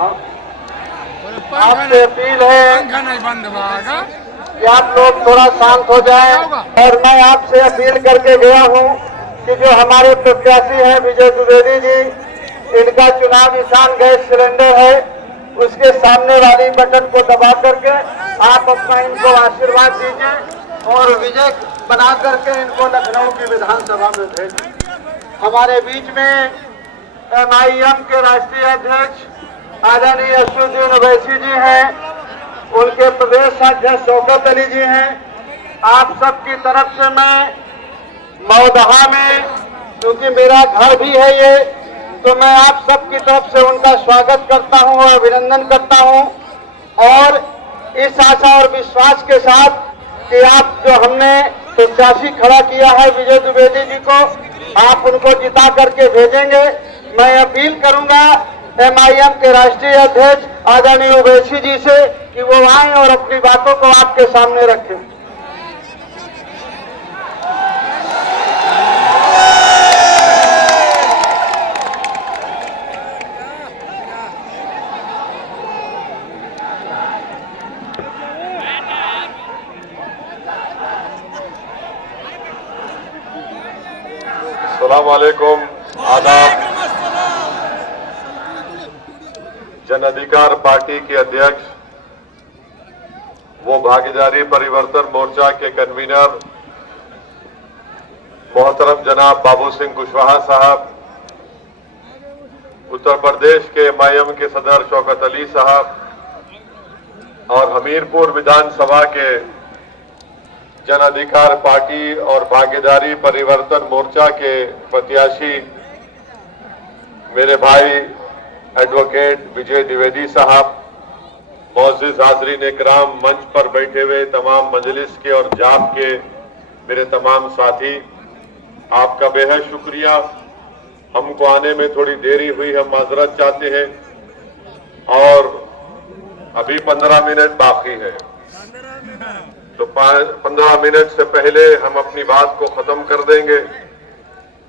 आपसे अपील है कि आप लोग थोड़ा शांत हो जाएं। और मैं आपसे अपील करके गया हूं कि जो हमारे प्रत्याशी हैं विजय द्विवेदी जी, इनका चुनाव निशान गैस सिलेंडर है, उसके सामने वाली बटन को दबा करके आप अपना इनको आशीर्वाद दीजिए और विजय बना करके इनको लखनऊ की विधानसभा में भेजें। हमारे बीच में MIM के राष्ट्रीय अध्यक्ष आदरणीय असदुद्दीन ओवैसी जी हैं, उनके प्रदेश अध्यक्ष शौकत अली जी हैं। आप सबकी तरफ से मैं मौदहा में, क्योंकि मेरा घर भी है ये, तो मैं आप सबकी तरफ से उनका स्वागत करता हूं और अभिनंदन करता हूं। और इस आशा और विश्वास के साथ कि आप जो हमने प्रत्याशी खड़ा किया है विजय द्विवेदी जी को, आप उनको जिता करके भेजेंगे। मैं अपील करूंगा MIM के राष्ट्रीय अध्यक्ष आदरणीय ओवैसी जी से कि वो आए और अपनी बातों को आपके सामने रखें। अस्सलाम वालेकुम, आदाब। जन अधिकार पार्टी के अध्यक्ष, वो भागीदारी परिवर्तन मोर्चा के कन्वीनर मोहतरम जनाब बाबू सिंह कुशवाहा साहब, उत्तर प्रदेश के MIM के सदर शौकत अली साहब और हमीरपुर विधानसभा के जन अधिकार पार्टी और भागीदारी परिवर्तन मोर्चा के प्रत्याशी मेरे भाई एडवोकेट विजय द्विवेदी साहब, मोअज़्ज़िज़ हाज़रीन इकराम, मंच पर बैठे हुए तमाम मजलिस के और जाप के मेरे तमाम साथी, आपका बेहद शुक्रिया। हमको आने में थोड़ी देरी हुई, हम माजरत चाहते हैं और अभी 15 मिनट बाकी है, तो 15 मिनट से पहले हम अपनी बात को खत्म कर देंगे।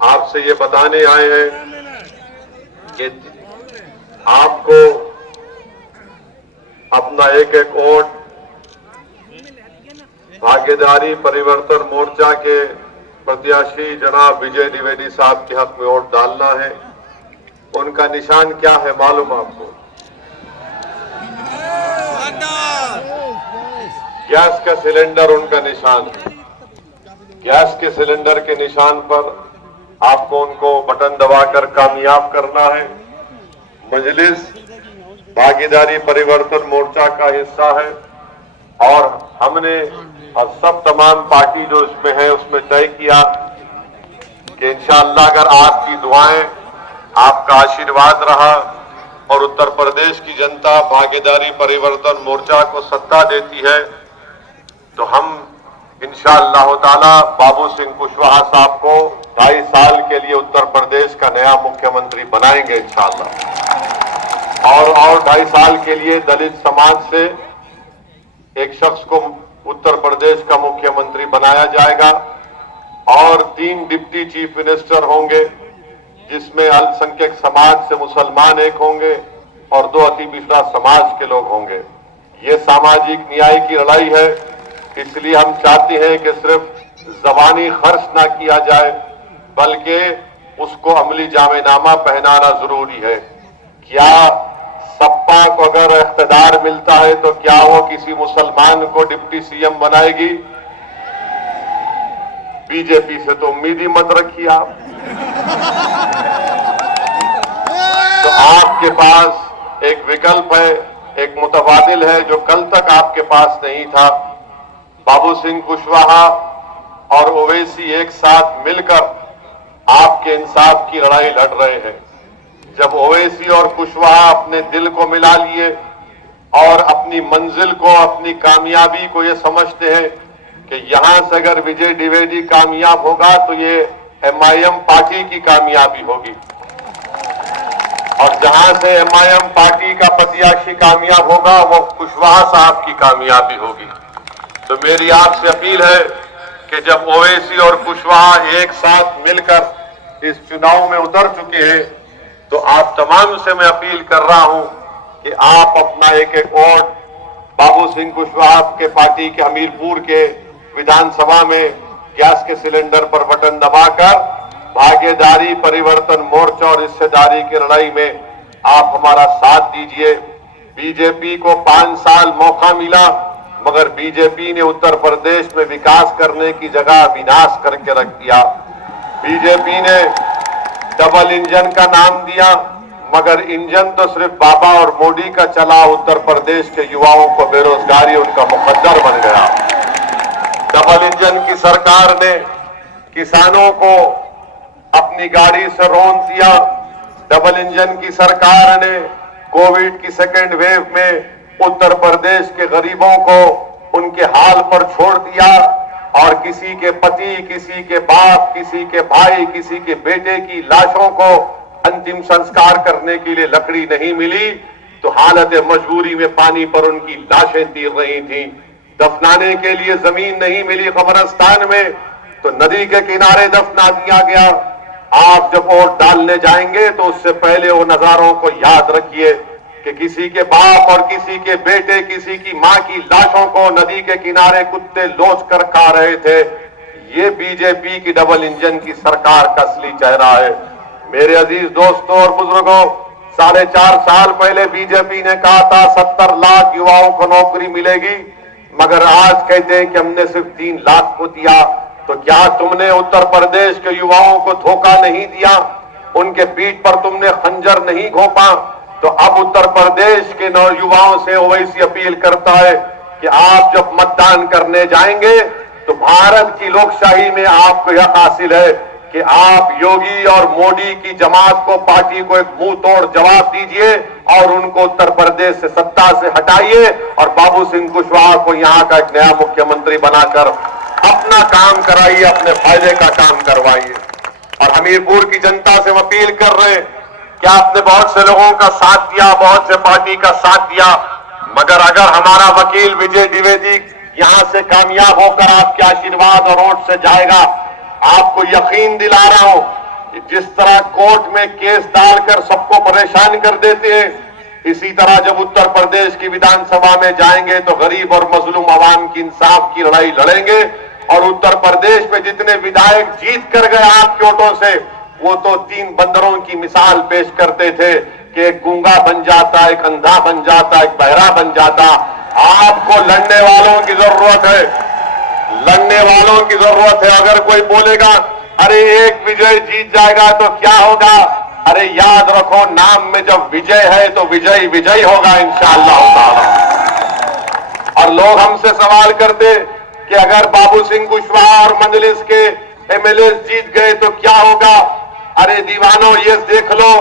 आपसे ये बताने आए हैं कि आपको अपना एक एक वोट भागीदारी परिवर्तन मोर्चा के प्रत्याशी जनाब विजय द्विवेदी साहब के हक में वोट डालना है। उनका निशान क्या है मालूम आपको? गैस का सिलेंडर उनका निशान है। गैस के सिलेंडर के निशान पर आपको उनको बटन दबाकर कामयाब करना है। मजलिस भागीदारी परिवर्तन मोर्चा का हिस्सा है और हमने और सब तमाम पार्टी जो इसमें है उसमें तय किया कि इंशाअल्लाह अगर आपकी दुआएं, आपका आशीर्वाद रहा और उत्तर प्रदेश की जनता भागीदारी परिवर्तन मोर्चा को सत्ता देती है तो हम इंशाअल्लाह ताला बाबू सिंह कुशवाहा साहब को 2.5 साल के लिए उत्तर प्रदेश का नया मुख्यमंत्री बनाएंगे इंशाअल्लाह। और 2.5 साल के लिए दलित समाज से एक शख्स को उत्तर प्रदेश का मुख्यमंत्री बनाया जाएगा और 3 डिप्टी चीफ मिनिस्टर होंगे, जिसमें अल्पसंख्यक समाज से मुसलमान एक होंगे और 2 अति पिछड़ा समाज के लोग होंगे। ये सामाजिक न्याय की लड़ाई है, इसलिए हम चाहते हैं कि सिर्फ जबानी खर्च ना किया जाए बल्कि उसको अमली जामेनामा पहनाना जरूरी है। क्या सपा को अगर इख्तिदार मिलता है तो क्या वो किसी मुसलमान को डिप्टी CM बनाएगी? बीजेपी से तो उम्मीद ही मत रखिए आप। तो आपके पास एक विकल्प है, एक मुतबादिल है जो कल तक आपके पास नहीं था। बाबू सिंह कुशवाहा और ओवैसी एक साथ मिलकर आपके इंसाफ की लड़ाई लड़ रहे हैं। जब ओवैसी और कुशवाहा अपने दिल को मिला लिए और अपनी मंजिल को, अपनी कामयाबी को ये समझते हैं कि यहां से अगर विजय द्विवेदी कामयाब होगा तो ये MIM पार्टी की कामयाबी होगी और जहां से MIM पार्टी का प्रत्याशी कामयाब होगा वो कुशवाहा साहब की कामयाबी होगी। तो मेरी आपसे अपील है कि जब ओवैसी और कुशवाहा एक साथ मिलकर इस चुनाव में उतर चुके हैं तो आप तमाम से मैं अपील कर रहा हूं कि आप अपना एक एक वोट बाबू सिंह कुशवाहा के पार्टी के हमीरपुर के विधानसभा में गैस के सिलेंडर पर बटन दबाकर भागीदारी परिवर्तन मोर्चा और हिस्सेदारी की लड़ाई में आप हमारा साथ दीजिए। बीजेपी को 5 साल मौका मिला, मगर बीजेपी ने उत्तर प्रदेश में विकास करने की जगह विनाश करके रख दिया। बीजेपी ने डबल इंजन का नाम दिया, मगर इंजन तो सिर्फ बाबा और मोदी का चला, उत्तर प्रदेश के युवाओं को बेरोजगारी उनका मुकद्दर बन गया। डबल इंजन की सरकार ने किसानों को अपनी गाड़ी से रौंद दिया। डबल इंजन की सरकार ने कोविड की सेकेंड वेव में उत्तर प्रदेश के गरीबों को उनके हाल पर छोड़ दिया और किसी के पति, किसी के बाप, किसी के भाई, किसी के बेटे की लाशों को अंतिम संस्कार करने के लिए लकड़ी नहीं मिली तो हालत मजबूरी में पानी पर उनकी लाशें तीर रही थी। दफनाने के लिए जमीन नहीं मिली कब्रिस्तान में तो नदी के किनारे दफना दिया गया। आप जब वोट डालने जाएंगे तो उससे पहले वो नजारों को याद रखिए कि किसी के बाप और किसी के बेटे, किसी की मां की लाशों को नदी के किनारे कुत्ते लोच कर खा रहे थे। ये बीजेपी की डबल इंजन की सरकार का असली चेहरा है। मेरे अजीज दोस्तों और बुजुर्गों, 4.5 साल पहले बीजेपी ने कहा था 70 लाख युवाओं को नौकरी मिलेगी, मगर आज कहते हैं कि हमने सिर्फ 3 लाख को दिया। तो क्या तुमने उत्तर प्रदेश के युवाओं को धोखा नहीं दिया? उनके पीठ पर तुमने खंजर नहीं घोंपा? तो अब उत्तर प्रदेश के नौयुवाओं से ओवैसी अपील करता है कि आप जब मतदान करने जाएंगे तो भारत की लोकशाही में आपको यह हासिल है कि आप योगी और मोदी की जमात को, पार्टी को एक मुंह तोड़ जवाब दीजिए और उनको उत्तर प्रदेश से सत्ता से हटाइए और बाबू सिंह कुशवाहा को यहां का एक नया मुख्यमंत्री बनाकर अपना काम कराइए, अपने फायदे का काम करवाइए। और हमीरपुर की जनता से हम अपील कर रहे हैं कि आपने बहुत से लोगों का साथ दिया, बहुत से पार्टी का साथ दिया, मगर अगर हमारा वकील विजय द्विवेदी यहां से कामयाब होकर आपके आशीर्वाद और वोट से जाएगा, आपको यकीन दिला रहा हूं कि जिस तरह कोर्ट में केस डालकर सबको परेशान कर देते हैं, इसी तरह जब उत्तर प्रदेश की विधानसभा में जाएंगे तो गरीब और मजलूम आवाम की इंसाफ की लड़ाई लड़ेंगे। और उत्तर प्रदेश में जितने विधायक जीत कर गए आपके वोटों से, वो तो 3 बंदरों की मिसाल पेश करते थे कि एक गूंगा बन जाता, एक अंधा बन जाता, एक बहरा बन जाता। आपको लड़ने वालों की जरूरत है, लड़ने वालों की जरूरत है। अगर कोई बोलेगा अरे एक विजय जीत जाएगा तो क्या होगा, अरे याद रखो, नाम में जब विजय है तो विजय विजय होगा इंशाअल्लाह ताला। और लोग हमसे सवाल करते कि अगर बाबू सिंह कुशवाहा और मजलिस के एमएलए जीत गए तो क्या होगा। अरे दीवानों, ये देख लो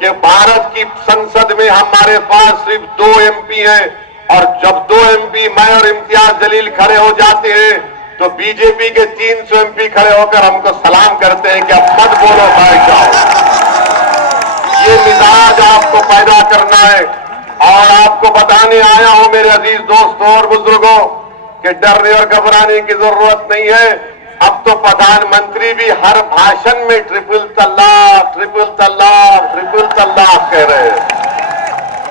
कि भारत की संसद में हमारे पास सिर्फ 2 एमपी हैं और जब 2 एमपी मैं और इम्तियाज जलील खड़े हो जाते हैं तो बीजेपी के 300 एमपी खड़े होकर हमको सलाम करते हैं कि अब मत बोलो, बैठ जाओ। ये मिजाज आपको पैदा करना है और आपको बताने आया हूं मेरे अजीज दोस्तों और बुजुर्गों कि डरने और घबराने की जरूरत नहीं है। अब तो प्रधानमंत्री भी हर भाषण में ट्रिपल तलाक, ट्रिपल तलाक, ट्रिपल तलाक कह रहे हैं।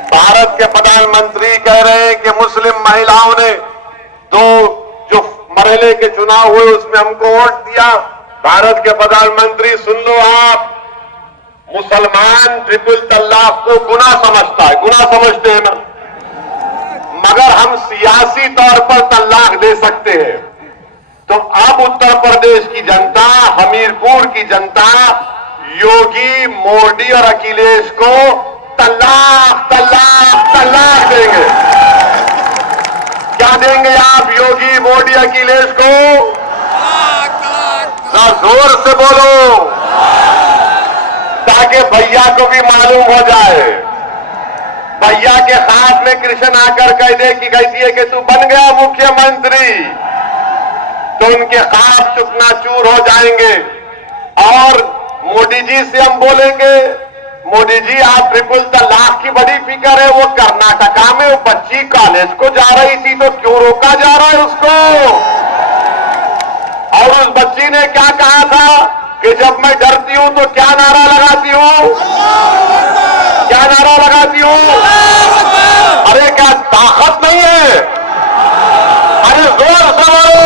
भारत के प्रधानमंत्री कह रहे हैं कि मुस्लिम महिलाओं ने 2 जो मरहले के चुनाव हुए उसमें हमको वोट दिया। भारत के प्रधानमंत्री, सुन लो आप, मुसलमान ट्रिपल तलाक को गुनाह समझता है, गुनाह समझते हैं ना, मगर हम सियासी तौर पर तलाक दे सकते हैं। तो अब उत्तर प्रदेश की जनता, हमीरपुर की जनता योगी, मोदी और अखिलेश को तलाक तलाक तलाक देंगे। क्या देंगे आप योगी, मोदी, अखिलेश को? जोर से बोलो ताकि भैया को भी मालूम हो जाए। भैया के हाथ में कृष्ण आकर कह दे कि कहती है कि तू बन गया मुख्यमंत्री, तो उनके हाथ चुकनाचूर हो जाएंगे। और मोदी जी से हम बोलेंगे, मोदी जी आप ट्रिपल तलाक की बड़ी फिक्र है, वो कर्नाटका में वो बच्ची कॉलेज को जा रही थी तो क्यों रोका जा रहा है उसको? और उस बच्ची ने क्या कहा था कि जब मैं डरती हूं तो क्या नारा लगाती हूं? क्या नारा लगाती हूं? क्या ताकत नहीं है? अरे जोर से बोलो।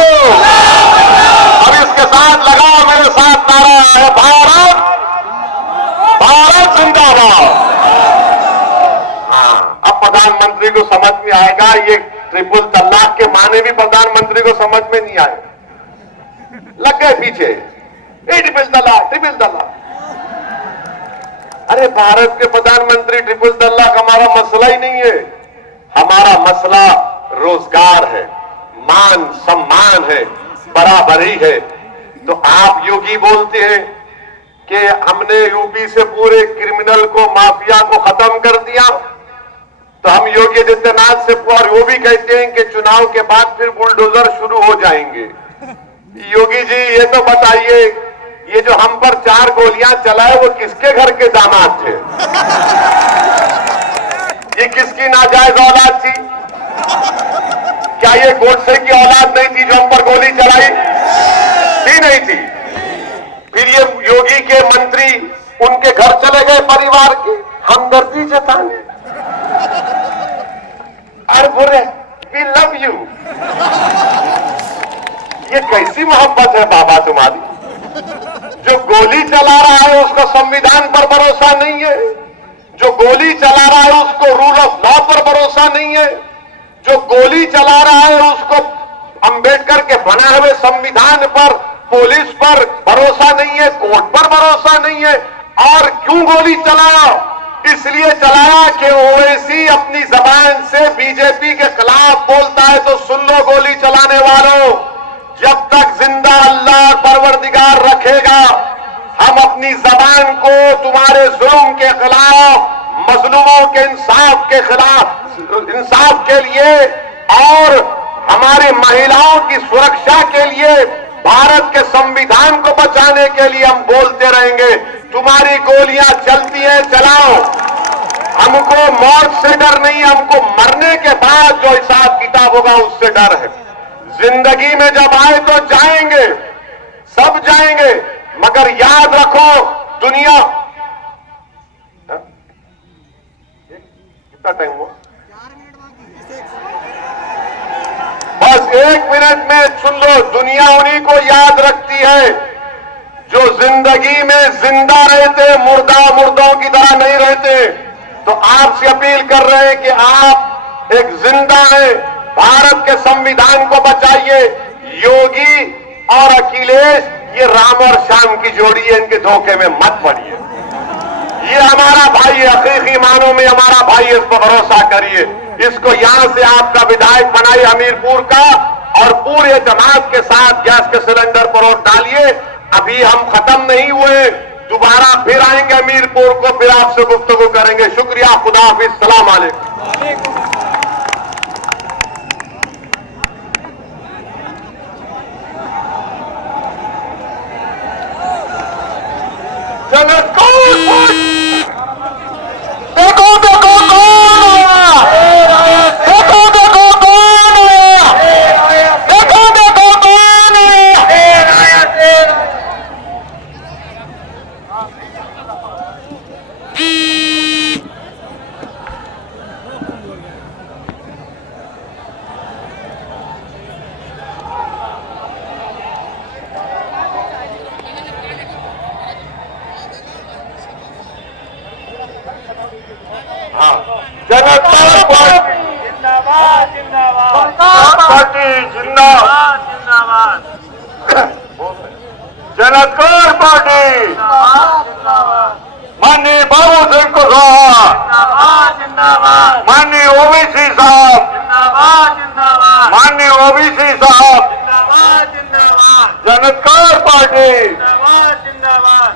अब इसके साथ लगाओ मेरे साथ नारा है भारत भारत जिंदाबाद। हाँ, अब प्रधानमंत्री को समझ में आएगा ये ट्रिपल तलाक के माने भी प्रधानमंत्री को समझ में नहीं आए। लग गए पीछे, ट्रिपल तलाक। अरे भारत के प्रधानमंत्री ट्रिपल तलाक हमारा मसला ही नहीं है। हमारा मसला रोजगार है, मान सम्मान है, बराबरी है। तो आप योगी बोलते हैं कि हमने यूपी से पूरे क्रिमिनल को, माफिया को खत्म कर दिया। तो हम योगी आदित्यनाथ से और वो भी कहते हैं कि चुनाव के बाद फिर बुलडोजर शुरू हो जाएंगे। योगी जी ये तो बताइए, ये जो हम पर 4 गोलियां चलाए वो किसके घर के दामाद थे? ये किसकी नाजायज औलाद थी? क्या ये गोडसे की औलाद नहीं थी जो हम पर गोली चलाई थी? नहीं थी। फिर ये योगी के मंत्री उनके घर चले गए परिवार के हमदर्दी जताने। अरे बोले वी लव यू। ये कैसी मोहब्बत है बाबा तुम्हारी? जो गोली चला रहा है उसको संविधान पर भरोसा नहीं है, जो गोली चला रहा है उसको रूल ऑफ लॉ पर भरोसा नहीं है, जो गोली चला रहा है उसको अंबेडकर के बनाए हुए संविधान पर, पुलिस पर भरोसा नहीं है, कोर्ट पर भरोसा नहीं है। और क्यों गोली चलाया? इसलिए चलाया कि ओवैसी अपनी जबान से बीजेपी के खिलाफ बोलता है। तो सुन लो गोली चलाने वालों, जब तक जिंदा अल्लाह परवरदिगार रखेगा, हम अपनी जबान को तुम्हारे जुल्म के खिलाफ, मजलूमों के इंसाफ के खिलाफ, इंसाफ के लिए और हमारी महिलाओं की सुरक्षा के लिए, भारत के संविधान को बचाने के लिए हम बोलते रहेंगे। तुम्हारी गोलियां चलती हैं, चलाओ। हमको मौत से डर नहीं, हमको मरने के बाद जो हिसाब किताब होगा उससे डर है। जिंदगी में जब आए तो जाएंगे, सब जाएंगे, मगर याद रखो दुनिया। कितना टाइम हुआ? बस 1 मिनट में सुन लो। दुनिया उन्हीं को याद रखती है जो जिंदगी में जिंदा रहते, मुर्दों की तरह नहीं रहते। तो आपसे अपील कर रहे हैं कि आप एक जिंदा है, भारत के संविधान को बचाइए। योगी और अखिलेश ये राम और श्याम की जोड़ी है, इनके धोखे में मत पड़िए। ये हमारा भाई है, हकीकी मानों में हमारा भाई है, इस पर भरोसा करिए। इसको यहां से आपका विधायक बनाइए हमीरपुर का, और पूरे एतमाद के साथ गैस के सिलेंडर पर वोट डालिए। अभी हम खत्म नहीं हुए, दोबारा फिर आएंगे हमीरपुर को, फिर आपसे गुफ्तगू करेंगे। शुक्रिया, खुदा हाफिज, सलाम वालेकुम। जनता पार्टी जिंदाबाद, पार्टी जिंदाबाद, जनता पार्टी, माननीय बाबू सिंह कुशवाहा, माननीय ओबीसी साहब, माननीय ओबीसी साहब, जनता पार्टी,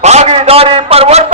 भागीदारी परिवर्तन